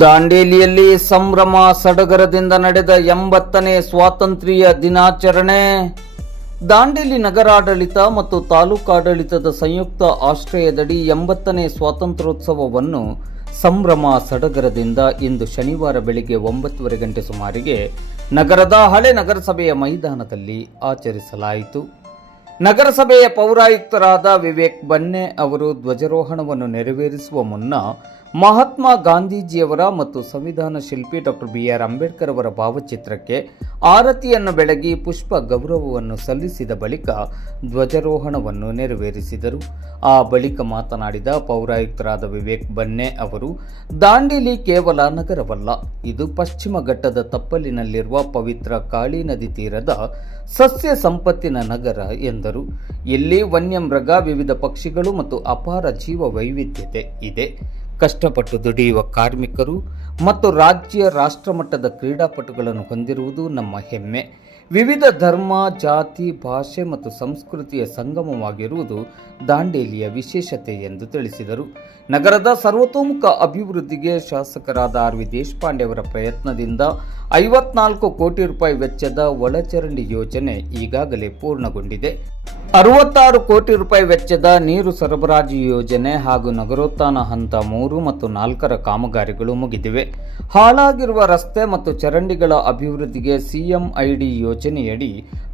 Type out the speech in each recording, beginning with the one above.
ದಾಂಡೇಲಿಯಲ್ಲಿ ಸಂಭ್ರಮ ಸಡಗರದಿಂದ ನಡೆದ 80ನೇ ಸ್ವಾತಂತ್ರ್ಯ ದಿನಾಚರಣೆ. ದಾಂಡೇಲಿ ನಗರಾಡಳಿತ ಮತ್ತು ತಾಲೂಕಾಡಳಿತದ ಸಂಯುಕ್ತ ಆಶ್ರಯದಡಿ 80ನೇ ಸ್ವಾತಂತ್ರ್ಯೋತ್ಸವವನ್ನು ಸಂಭ್ರಮ ಸಡಗರದಿಂದ ಇಂದು ಶನಿವಾರ ಬೆಳಿಗ್ಗೆ 9:30 ಗಂಟೆ ಸುಮಾರಿಗೆ ನಗರದ ಹಳೆ ನಗರಸಭೆಯ ಮೈದಾನದಲ್ಲಿ ಆಚರಿಸಲಾಯಿತು. ನಗರಸಭೆಯ ಪೌರಾಯುಕ್ತರಾದ ವಿವೇಕ್ ಬನ್ನೆ ಅವರು ಧ್ವಜಾರೋಹಣವನ್ನು ನೆರವೇರಿಸುವ ಮುನ್ನ ಮಹಾತ್ಮ ಗಾಂಧೀಜಿಯವರ ಮತ್ತು ಸಂವಿಧಾನ ಶಿಲ್ಪಿ ಡಾಕ್ಟರ್ BR ಅಂಬೇಡ್ಕರ್ ಅವರ ಭಾವಚಿತ್ರಕ್ಕೆ ಆರತಿಯನ್ನು ಬೆಳಗಿ ಪುಷ್ಪ ಗೌರವವನ್ನು ಸಲ್ಲಿಸಿದ ಬಳಿಕ ಧ್ವಜಾರೋಹಣವನ್ನು ನೆರವೇರಿಸಿದರು. ಆ ಬಳಿಕ ಮಾತನಾಡಿದ ಪೌರಾಯುಕ್ತರಾದ ವಿವೇಕ್ ಬನ್ನೆ ಅವರು, ದಾಂಡೇಲಿ ಕೇವಲ ನಗರವಲ್ಲ, ಇದು ಪಶ್ಚಿಮ ಘಟ್ಟದ ತಪ್ಪಲಿನಲ್ಲಿರುವ ಪವಿತ್ರ ಕಾಳಿ ನದಿ ತೀರದ ಸಸ್ಯ ಸಂಪತ್ತಿನ ನಗರ ಎಂದರು. ಇಲ್ಲಿ ವನ್ಯಮೃಗ, ವಿವಿಧ ಪಕ್ಷಿಗಳು ಮತ್ತು ಅಪಾರ ಜೀವ ವೈವಿಧ್ಯತೆ ಇದೆ. ಕಷ್ಟಪಟ್ಟು ದುಡಿಯುವ ಕಾರ್ಮಿಕರು ಮತ್ತು ರಾಜ್ಯ ರಾಷ್ಟ್ರಮಟ್ಟದ ಕ್ರೀಡಾಪಟುಗಳನ್ನು ಹೊಂದಿರುವುದು ನಮ್ಮ ಹೆಮ್ಮೆ. ವಿವಿಧ ಧರ್ಮ, ಜಾತಿ, ಭಾಷೆ ಮತ್ತು ಸಂಸ್ಕೃತಿಯ ಸಂಗಮವಾಗಿರುವುದು ದಾಂಡೇಲಿಯ ವಿಶೇಷತೆ ಎಂದು ತಿಳಿಸಿದರು. ನಗರದ ಸರ್ವತೋಮುಖ ಅಭಿವೃದ್ಧಿಗೆ ಶಾಸಕರಾದ RV ದೇಶಪಾಂಡೆ ಅವರ ಪ್ರಯತ್ನದಿಂದ 54 ಕೋಟಿ ರೂಪಾಯಿ ವೆಚ್ಚದ ಒಳಚರಂಡಿ ಯೋಜನೆ ಈಗಾಗಲೇ ಪೂರ್ಣಗೊಂಡಿದೆ. 66 ಕೋಟಿ ರೂಪಾಯಿ ವೆಚ್ಚದ ನೀರು ಸರಬರಾಜು ಯೋಜನೆ ಹಾಗೂ ನಗರೋತ್ಥಾನ ಹಂತ 3 ಮತ್ತು 4ರ ಕಾಮಗಾರಿಗಳು ಮುಗಿದಿವೆ. ಹಾಳಾಗಿರುವ ರಸ್ತೆ ಮತ್ತು ಚರಂಡಿಗಳ ಅಭಿವೃದ್ಧಿಗೆ CMID ಯೋಜನೆಯಡಿ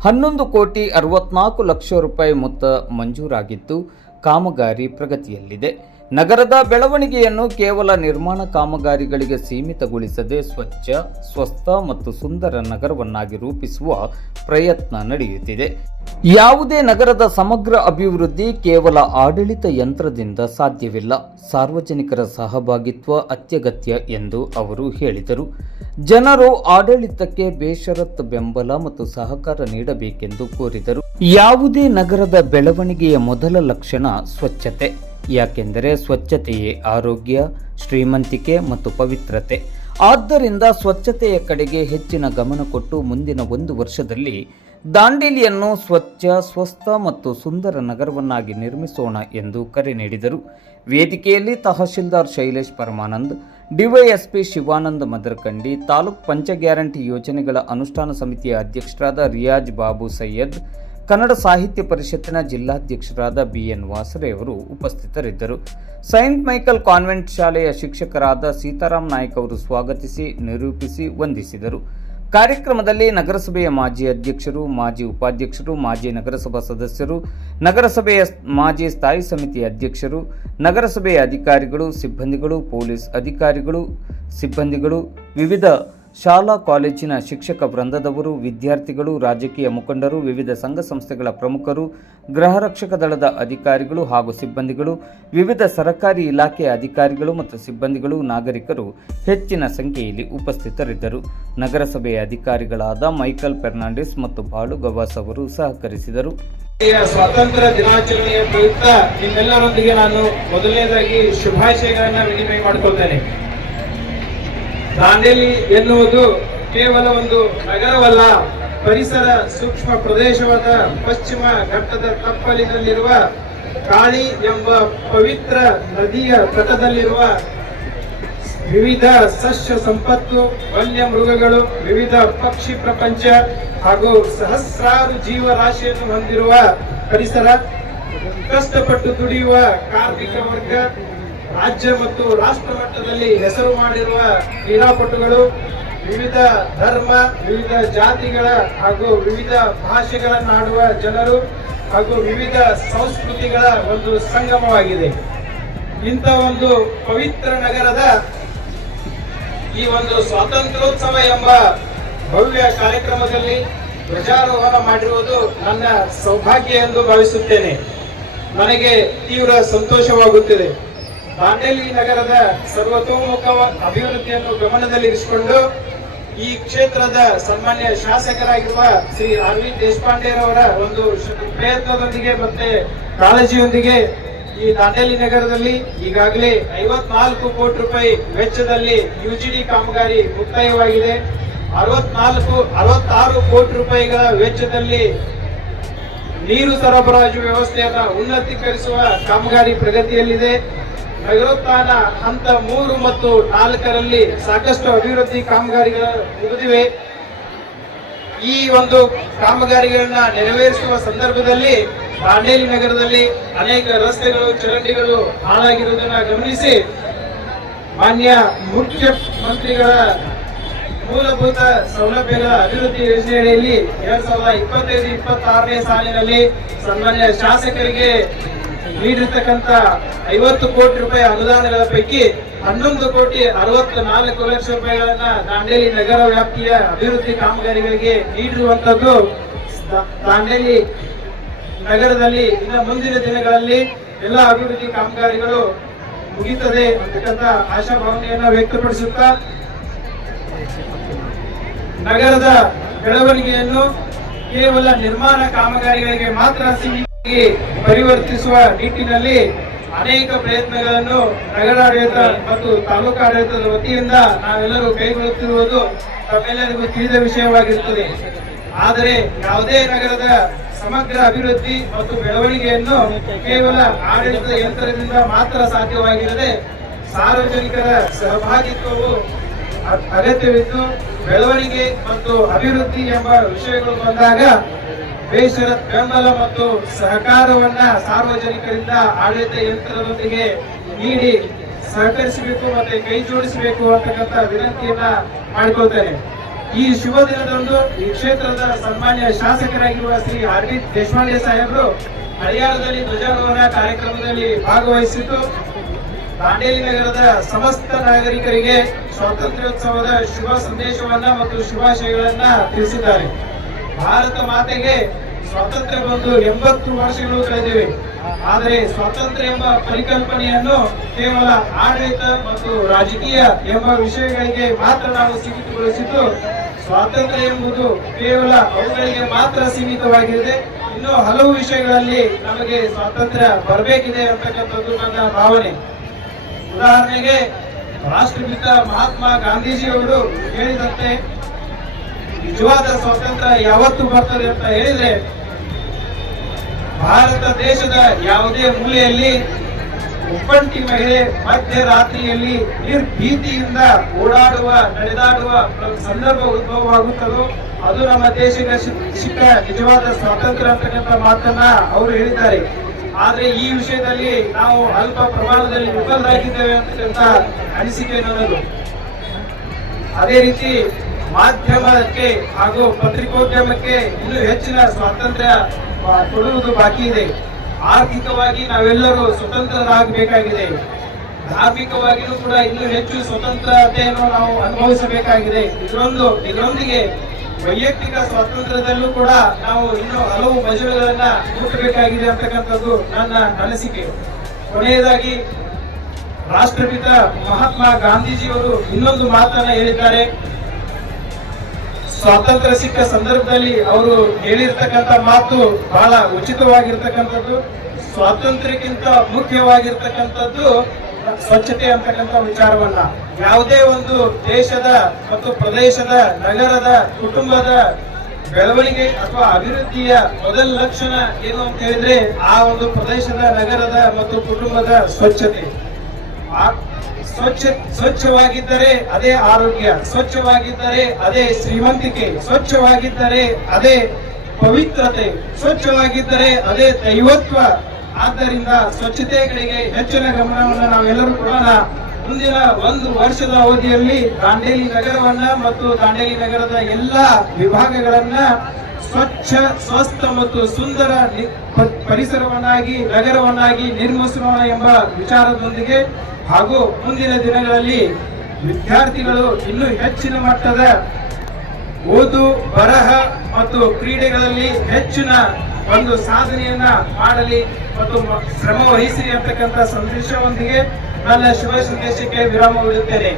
11 ಕೋಟಿ 64 ಲಕ್ಷ ರೂಪಾಯಿ ಮೊತ್ತ ಮಂಜೂರಾಗಿದ್ದು ಕಾಮಗಾರಿ ಪ್ರಗತಿಯಲ್ಲಿದೆ. ನಗರದ ಬೆಳವಣಿಗೆಯನ್ನು ಕೇವಲ ನಿರ್ಮಾಣ ಕಾಮಗಾರಿಗಳಿಗೆ ಸೀಮಿತಗೊಳಿಸದೆ ಸ್ವಚ್ಛ, ಸ್ವಸ್ಥ ಮತ್ತು ಸುಂದರ ನಗರವನ್ನಾಗಿ ರೂಪಿಸುವ ಪ್ರಯತ್ನ ನಡೆಯುತ್ತಿದೆ. ಯಾವುದೇ ನಗರದ ಸಮಗ್ರ ಅಭಿವೃದ್ಧಿ ಕೇವಲ ಆಡಳಿತ ಯಂತ್ರದಿಂದ ಸಾಧ್ಯವಿಲ್ಲ. ಸಾರ್ವಜನಿಕರ ಸಹಭಾಗಿತ್ವ ಅತ್ಯಗತ್ಯ ಎಂದು ಅವರು ಹೇಳಿದರು. ಜನರು ಆಡಳಿತಕ್ಕೆ ಬೇಷರತ್ ಬೆಂಬಲ ಮತ್ತು ಸಹಕಾರ ನೀಡಬೇಕೆಂದು ಕೋರಿದರು. ಯಾವುದೇ ನಗರದ ಬೆಳವಣಿಗೆಯ ಮೊದಲ ಲಕ್ಷಣ ಸ್ವಚ್ಛತೆ. ಯಾಕೆಂದರೆ ಸ್ವಚ್ಛತೆಯೇ ಆರೋಗ್ಯ, ಶ್ರೀಮಂತಿಕೆ ಮತ್ತು ಪವಿತ್ರತೆ. ಆದ್ದರಿಂದ ಸ್ವಚ್ಛತೆಯ ಕಡೆಗೆ ಹೆಚ್ಚಿನ ಗಮನ ಕೊಟ್ಟು ಮುಂದಿನ 1 ವರ್ಷದಲ್ಲಿ ದಾಂಡೇಲಿಯನ್ನು ಸ್ವಚ್ಛ, ಸ್ವಸ್ಥ ಮತ್ತು ಸುಂದರ ನಗರವನ್ನಾಗಿ ನಿರ್ಮಿಸೋಣ ಎಂದು ಕರೆ ನೀಡಿದರು. ವೇದಿಕೆಯಲ್ಲಿ ತಹಶೀಲ್ದಾರ್ ಶೈಲೇಶ್ ಪರಮಾನಂದ್, DYSP ಶಿವಾನಂದ ಮದರಕಂಡಿ, ತಾಲೂಕ್ ಪಂಚ ಗ್ಯಾರಂಟಿ ಯೋಜನೆಗಳ ಅನುಷ್ಠಾನ ಸಮಿತಿಯ ಅಧ್ಯಕ್ಷರಾದ ರಿಯಾಜ್ ಬಾಬು ಸೈಯದ್, ಕನ್ನಡ ಸಾಹಿತ್ಯ ಪರಿಷತ್ತಿನ ಜಿಲ್ಲಾಧ್ಯಕ್ಷರಾದ BN ವಾಸರೆ ಅವರು ಉಪಸ್ಥಿತರಿದ್ದರು. ಸೈಂಟ್ ಮೈಕಲ್ ಕಾನ್ವೆಂಟ್ ಶಾಲೆಯ ಶಿಕ್ಷಕರಾದ ಸೀತಾರಾಮ್ ನಾಯ್ಕ್ ಅವರು ಸ್ವಾಗತಿಸಿ, ನಿರೂಪಿಸಿ ವಂದಿಸಿದರು. ಕಾರ್ಯಕ್ರಮದಲ್ಲಿ ನಗರಸಭೆಯ ಮಾಜಿ ಅಧ್ಯಕ್ಷರು, ಮಾಜಿ ಉಪಾಧ್ಯಕ್ಷರು, ಮಾಜಿ ನಗರಸಭಾ ಸದಸ್ಯರು, ನಗರಸಭೆಯ ಮಾಜಿ ಸ್ಥಾಯಿ ಸಮಿತಿ ಅಧ್ಯಕ್ಷರು, ನಗರಸಭೆಯ ಅಧಿಕಾರಿಗಳು, ಸಿಬ್ಬಂದಿಗಳು, ಪೊಲೀಸ್ ಅಧಿಕಾರಿಗಳು, ಸಿಬ್ಬಂದಿಗಳು, ವಿವಿಧ ಶಾಲಾ ಕಾಲೇಜಿನ ಶಿಕ್ಷಕ ವೃಂದದವರು, ವಿದ್ಯಾರ್ಥಿಗಳು, ರಾಜಕೀಯ ಮುಖಂಡರು, ವಿವಿಧ ಸಂಘ ಸಂಸ್ಥೆಗಳ ಪ್ರಮುಖರು, ಗೃಹ ರಕ್ಷಕ ದಳದ ಅಧಿಕಾರಿಗಳು ಹಾಗೂ ಸಿಬ್ಬಂದಿಗಳು, ವಿವಿಧ ಸರ್ಕಾರಿ ಇಲಾಖೆಯ ಅಧಿಕಾರಿಗಳು ಮತ್ತು ಸಿಬ್ಬಂದಿಗಳು, ನಾಗರಿಕರು ಹೆಚ್ಚಿನ ಸಂಖ್ಯೆಯಲ್ಲಿ ಉಪಸ್ಥಿತರಿದ್ದರು. ನಗರಸಭೆಯ ಅಧಿಕಾರಿಗಳಾದ ಮೈಕಲ್ ಫೆರ್ನಾಂಡಿಸ್ ಮತ್ತು ಬಾಳು ಗವಾಸ್ ಅವರು ಸಹಕರಿಸಿದರು. ಸ್ವಾತಂತ್ರ್ಯ ದಿನಾಚರಣೆಯ ಪ್ರಯುಕ್ತ ನಿಮ್ಮೆಲ್ಲರೊಂದಿಗೆ ನಾನು ಮೊದಲನೇದಾಗಿ ಶುಭಾಶಯಗಳನ್ನು ವಿನಿಮಯ ಮಾಡಿಕೊಳ್ತೇನೆ. ದಾಂಡೇಲಿ ಎನ್ನುವುದು ಕೇವಲ ಒಂದು ನಗರವಲ್ಲ, ಪರಿಸರ ಸೂಕ್ಷ್ಮ ಪ್ರದೇಶವಾದ ಪಶ್ಚಿಮ ಘಟ್ಟದ ತಪ್ಪಲಿನಲ್ಲಿರುವ ಕಾಳಿ ಎಂಬ ಪವಿತ್ರ ನದಿಯ ತಟದಲ್ಲಿರುವ ವಿವಿಧ ಸಸ್ಯ ಸಂಪತ್ತು, ವನ್ಯ ಮೃಗಗಳು, ವಿವಿಧ ಪಕ್ಷಿ ಪ್ರಪಂಚ ಹಾಗೂ ಸಹಸ್ರಾರು ಜೀವರಾಶಿಯನ್ನು ಹೊಂದಿರುವ ಪರಿಸರ. ಕಷ್ಟಪಟ್ಟು ದುಡಿಯುವ ಕಾರ್ಮಿಕ ವರ್ಗ, ರಾಜ್ಯ ಮತ್ತು ರಾಷ್ಟ್ರ ಮಟ್ಟದಲ್ಲಿ ಹೆಸರು ಮಾಡಿರುವ ಕ್ರೀಡಾಪಟುಗಳು, ವಿವಿಧ ಧರ್ಮ, ವಿವಿಧ ಜಾತಿಗಳ ಹಾಗೂ ವಿವಿಧ ಭಾಷೆಗಳನ್ನಾಡುವ ಜನರು ಹಾಗೂ ವಿವಿಧ ಸಂಸ್ಕೃತಿಗಳ ಒಂದು ಸಂಗಮವಾಗಿದೆ. ಇಂಥ ಒಂದು ಪವಿತ್ರ ನಗರದ ಈ ಒಂದು ಸ್ವಾತಂತ್ರ್ಯೋತ್ಸವ ಎಂಬ ಭವ್ಯ ಕಾರ್ಯಕ್ರಮದಲ್ಲಿ ಧ್ವಜಾರೋಹಣ ಮಾಡಿರುವುದು ನನ್ನ ಸೌಭಾಗ್ಯ ಎಂದು ಭಾವಿಸುತ್ತೇನೆ. ನನಗೆ ತೀವ್ರ ಸಂತೋಷವಾಗುತ್ತಿದೆ. ದಾಂಡೇಲಿ ನಗರದ ಸರ್ವತೋಮುಖ ಅಭಿವೃದ್ಧಿಯನ್ನು ಗಮನದಲ್ಲಿರಿಸಿಕೊಂಡು ಈ ಕ್ಷೇತ್ರದ ಸನ್ಮಾನ್ಯ ಶಾಸಕರಾಗಿರುವ ಶ್ರೀ RV ದೇಶಪಾಂಡೆರವರ ಒಂದು ಪ್ರಯತ್ನದೊಂದಿಗೆ ಮತ್ತೆ ಕಾಳಜಿಯೊಂದಿಗೆ ಈ ದಾಂಡೇಲಿ ನಗರದಲ್ಲಿ ಈಗಾಗಲೇ 54 ಕೋಟಿ ರೂಪಾಯಿ ವೆಚ್ಚದಲ್ಲಿ UGD ಕಾಮಗಾರಿ ಮುಕ್ತಾಯವಾಗಿದೆ. 66 ಕೋಟಿ ರೂಪಾಯಿಗಳ ವೆಚ್ಚದಲ್ಲಿ ನೀರು ಸರಬರಾಜು ವ್ಯವಸ್ಥೆಯನ್ನು ಉನ್ನತೀಕರಿಸುವ ಕಾಮಗಾರಿ ಪ್ರಗತಿಯಲ್ಲಿದೆ. ನಗರೋತ್ಥಾನ ಹಂತ 3 ಮತ್ತು 4ರಲ್ಲಿ ಸಾಕಷ್ಟು ಅಭಿವೃದ್ಧಿ ಕಾಮಗಾರಿಗಳು ಮುಗಿದಿವೆ. ಈ ಒಂದು ಕಾಮಗಾರಿಗಳನ್ನ ನೆರವೇರಿಸುವ ಸಂದರ್ಭದಲ್ಲಿ ದಾಂಡೇಲಿ ನಗರದಲ್ಲಿ ಅನೇಕ ರಸ್ತೆಗಳು, ಚರಂಡಿಗಳು ಹಾಳಾಗಿರುವುದನ್ನು ಗಮನಿಸಿ ಮಾನ್ಯ ಮುಖ್ಯಮಂತ್ರಿಗಳ ಮೂಲಭೂತ ಸೌಲಭ್ಯಗಳ ಅಭಿವೃದ್ಧಿ ಯೋಜನೆಯಲ್ಲಿ 2025-26ನೇ ಸಾಲಿನಲ್ಲಿ ಸನ್ಮಾನ್ಯ ಶಾಸಕರಿಗೆ ನೀಡಿರ್ತಕ್ಕಂಥ 50 ಕೋಟಿ ರೂಪಾಯಿ ಅನುದಾನಗಳ ಪೈಕಿ 11 ಕೋಟಿ 64 ಲಕ್ಷ ರೂಪಾಯಿಗಳನ್ನ ದಾಂಡೇಲಿ ನಗರ ವ್ಯಾಪ್ತಿಯ ಅಭಿವೃದ್ಧಿ ಕಾಮಗಾರಿಗಳಿಗೆ ನೀಡಿರುವಂತದ್ದು. ದಾಂಡೇಲಿ ನಗರದಲ್ಲಿ ಇನ್ನು ಮುಂದಿನ ದಿನಗಳಲ್ಲಿ ಎಲ್ಲ ಅಭಿವೃದ್ಧಿ ಕಾಮಗಾರಿಗಳು ಮುಗಿಯುತ್ತದೆ ಅಂತಕ್ಕಂಥ ಆಶಾಭಾವನೆಯನ್ನು ವ್ಯಕ್ತಪಡಿಸುತ್ತಾ ನಗರದ ಬೆಳವಣಿಗೆಯನ್ನು ಕೇವಲ ನಿರ್ಮಾಣ ಕಾಮಗಾರಿಗಳಿಗೆ ಮಾತ್ರ ಸೀಮಿತವಾಗಿ ಪರಿವರ್ತಿಸುವ ನಿಟ್ಟಿನಲ್ಲಿ ಅನೇಕ ಪ್ರಯತ್ನಗಳನ್ನು ನಗರಾಡಳಿತ ಮತ್ತು ತಾಲೂಕಾಡಳಿತದ ವತಿಯಿಂದ ನಾವೆಲ್ಲರೂ ಕೈಗೊಳ್ಳುತ್ತಿರುವುದು ತಮ್ಮೆಲ್ಲರಿಗೂ ತಿಳಿದ ವಿಷಯವಾಗಿರುತ್ತದೆ. ಆದರೆ ಯಾವುದೇ ನಗರದ ಸಮಗ್ರ ಅಭಿವೃದ್ಧಿ ಮತ್ತು ಬೆಳವಣಿಗೆಯನ್ನು ಕೇವಲ ಆಡಳಿತದ ಯಂತ್ರದಿಂದ ಮಾತ್ರ ಸಾಧ್ಯವಾಗಿರದೆ ಸಾರ್ವಜನಿಕರ ಸಹಭಾಗಿತ್ವವು ಅಗತ್ಯವಿದ್ದು, ಬೆಳವಣಿಗೆ ಮತ್ತು ಅಭಿವೃದ್ಧಿ ಎಂಬ ವಿಷಯಗಳು ಬಂದಾಗ ಬೇಷರತ್ ಬೆಂಬಲ ಮತ್ತು ಸಹಕಾರವನ್ನ ಸಾರ್ವಜನಿಕರಿಂದ ಆಡಳಿತ ಯಂತ್ರದೊಂದಿಗೆ ನೀಡಿ ಸಹಕರಿಸಬೇಕು ಮತ್ತೆ ಕೈ ಜೋಡಿಸಬೇಕು ಅಂತಕ್ಕಂಥ ವಿನಂತಿಯನ್ನ ಮಾಡಿಕೊಳ್ತೇನೆ. ಈ ಶುಭ ದಿನದಂದು ಈ ಕ್ಷೇತ್ರದ ಸನ್ಮಾನ್ಯ ಶಾಸಕರಾಗಿರುವ ಶ್ರೀ ಆರ್ ಡಿ ದೇಶಪಾಂಡೆ ಸಾಹೇಬರು ಹಳಿಯಾಳದಲ್ಲಿ ಧ್ವಜಾರೋಹಣ ಕಾರ್ಯಕ್ರಮದಲ್ಲಿ ಭಾಗವಹಿಸಿದ್ದು ದಾಂಡೇಲಿ ನಗರದ ಸಮಸ್ತ ನಾಗರಿಕರಿಗೆ ಸ್ವಾತಂತ್ರ್ಯೋತ್ಸವದ ಶುಭ ಸಂದೇಶವನ್ನ ಮತ್ತು ಶುಭಾಶಯಗಳನ್ನ ತಿಳಿಸಿದ್ದಾರೆ. ಭಾರತ ಮಾತೆಗೆ ಸ್ವಾತಂತ್ರ್ಯ ಬಂದು 80 ವರ್ಷಗಳು ಕಳೆದಿವೆ. ಆದರೆ ಸ್ವಾತಂತ್ರ್ಯ ಎಂಬ ಪರಿಕಲ್ಪನೆಯನ್ನು ಕೇವಲ ಆಡಳಿತ ಮತ್ತು ರಾಜಕೀಯ ಎಂಬ ವಿಷಯಗಳಿಗೆ ಮಾತ್ರ ನಾವು ಸೀಮಿತಗೊಳಿಸಿದ್ದು, ಸ್ವಾತಂತ್ರ್ಯ ಎಂಬುದು ಕೇವಲ ಅವುಗಳಿಗೆ ಮಾತ್ರ ಸೀಮಿತವಾಗಿದೆ. ಇನ್ನು ಹಲವು ವಿಷಯಗಳಲ್ಲಿ ನಮಗೆ ಸ್ವಾತಂತ್ರ್ಯ ಬರಬೇಕಿದೆ ಅಂತಕ್ಕಂಥದ್ದು ನನ್ನ ಭಾವನೆ. ಉದಾಹರಣೆಗೆ ರಾಷ್ಟ್ರಪಿತ ಮಹಾತ್ಮ ಗಾಂಧೀಜಿಯವರು ಹೇಳಿದಂತೆ ನಿಜವಾದ ಸ್ವಾತಂತ್ರ್ಯ ಯಾವತ್ತು ಬರ್ತದೆ ಅಂತ ಹೇಳಿದ್ರೆ, ಭಾರತ ದೇಶದ ಯಾವುದೇ ಮೂಲೆಯಲ್ಲಿ ಒಬ್ಬಂಟಿ ಮಹಿಳೆ ಮಧ್ಯರಾತ್ರಿಯಲ್ಲಿ ನಿರ್ಭೀತಿಯಿಂದ ಓಡಾಡುವ ನಡೆದಾಡುವ ಸಂದರ್ಭ ಉದ್ಭವವಾಗುತ್ತದೋ ಅದು ನಮ್ಮ ದೇಶಕ್ಕೆ ಸಿಕ್ಕ ನಿಜವಾದ ಸ್ವಾತಂತ್ರ್ಯ ಅಂತಕ್ಕಂಥ ಮಾತನ್ನ ಅವರು ಹೇಳಿದ್ದಾರೆ. ಆದ್ರೆ ಈ ವಿಷಯದಲ್ಲಿ ನಾವು ಅಲ್ಪ ಪ್ರಮಾಣದಲ್ಲಿ ವಿಫಲರಾಗಿದ್ದೇವೆ ಅಂತಕ್ಕಂಥ ಅನಿಸಿಕೆ ನನ್ನದು. ಅದೇ ರೀತಿ ಮಾಧ್ಯಮಕ್ಕೆ ಹಾಗೂ ಪತ್ರಿಕೋದ್ಯಮಕ್ಕೆ ಇನ್ನೂ ಹೆಚ್ಚಿನ ಸ್ವಾತಂತ್ರ್ಯ ಕೊಡುವುದು ಬಾಕಿ ಇದೆ. ಆರ್ಥಿಕವಾಗಿ ನಾವೆಲ್ಲರೂ ಸ್ವತಂತ್ರರಾಗಬೇಕಾಗಿದೆ. ಧಾರ್ಮಿಕವಾಗಿಯೂ ಕೂಡ ಇನ್ನೂ ಹೆಚ್ಚು ಸ್ವತಂತ್ರತೆಯನ್ನು ನಾವು ಅನುಭವಿಸಬೇಕಾಗಿದೆ. ಇದರೊಂದಿಗೆ ವೈಯಕ್ತಿಕ ಸ್ವಾತಂತ್ರ್ಯದಲ್ಲೂ ಕೂಡ ನಾವು ಇನ್ನೂ ಹಲವು ಮಜಲುಗಳನ್ನ ಮುಟ್ಟಬೇಕಾಗಿದೆ ಅಂತಕ್ಕಂಥದ್ದು ನನ್ನ ಅನಿಸಿಕೆ. ಕೊನೆಯದಾಗಿ ರಾಷ್ಟ್ರಪಿತ ಮಹಾತ್ಮ ಗಾಂಧೀಜಿಯವರು ಇನ್ನೊಂದು ಮಾತನ್ನ ಹೇಳಿದ್ದಾರೆ. ಸ್ವಾತಂತ್ರ್ಯ ಸಿಕ್ಕ ಸಂದರ್ಭದಲ್ಲಿ ಅವರು ಹೇಳಿರ್ತಕ್ಕಂಥ ಮಾತು ಬಹಳ ಉಚಿತವಾಗಿರ್ತಕ್ಕಂಥದ್ದು. ಸ್ವಾತಂತ್ರ್ಯಕ್ಕಿಂತ ಮುಖ್ಯವಾಗಿರ್ತಕ್ಕಂಥದ್ದು ಸ್ವಚ್ಛತೆ ಅಂತಕ್ಕಂಥ ವಿಚಾರವನ್ನ. ಯಾವುದೇ ಒಂದು ದೇಶದ ಮತ್ತು ಪ್ರದೇಶದ, ನಗರದ, ಕುಟುಂಬದ ಬೆಳವಣಿಗೆ ಅಥವಾ ಅಭಿವೃದ್ಧಿಯ ಮೊದಲ ಲಕ್ಷಣ ಏನು ಅಂತ ಹೇಳಿದ್ರೆ ಆ ಒಂದು ಪ್ರದೇಶದ, ನಗರದ ಮತ್ತು ಕುಟುಂಬದ ಸ್ವಚ್ಛತೆ. ಸ್ವಚ್ಛವಾಗಿದ್ದರೆ ಅದೇ ಆರೋಗ್ಯ, ಸ್ವಚ್ಛವಾಗಿದ್ದರೆ ಅದೇ ಶ್ರೀಮಂತಿಕೆ, ಸ್ವಚ್ಛವಾಗಿದ್ದರೆ ಅದೇ ಪವಿತ್ರತೆ, ಸ್ವಚ್ಛವಾಗಿದ್ದರೆ ಅದೇ ದೈವತ್ವ. ಆದ್ದರಿಂದ ಸ್ವಚ್ಛತೆ ಕಡೆಗೆ ಹೆಚ್ಚಿನ ಗಮನವನ್ನು ನಾವೆಲ್ಲರೂ ಕೊಡೋಣ. ಮುಂದಿನ 1 ವರ್ಷದ ಅವಧಿಯಲ್ಲಿ ದಾಂಡೇಲಿ ನಗರವನ್ನ ಮತ್ತು ದಾಂಡೇಲಿ ನಗರದ ಎಲ್ಲಾ ವಿಭಾಗಗಳನ್ನ ಸ್ವಚ್ಛ, ಸ್ವಸ್ಥ ಮತ್ತು ಸುಂದರ ಪರಿಸರವನ್ನಾಗಿ, ನಗರವನ್ನಾಗಿ ನಿರ್ಮಿಸೋಣ ಎಂಬ ವಿಚಾರದೊಂದಿಗೆ ಹಾಗೂ ಮುಂದಿನ ದಿನಗಳಲ್ಲಿ ವಿದ್ಯಾರ್ಥಿಗಳು ಇನ್ನೂ ಹೆಚ್ಚಿನ ಮಟ್ಟದ ಓದು, ಬರಹ ಮತ್ತು ಕ್ರೀಡೆಗಳಲ್ಲಿ ಹೆಚ್ಚಿನ ಒಂದು ಸಾಧನೆಯನ್ನ ಮಾಡಲಿ ಮತ್ತು ಶ್ರಮ ವಹಿಸಿ ಅಂತಕ್ಕಂಥ ಸಂದೇಶದೊಂದಿಗೆ ನನ್ನ ಶುಭ ಸಂದೇಶಕ್ಕೆ ವಿರಾಮ ಬಿಡುತ್ತೇನೆ.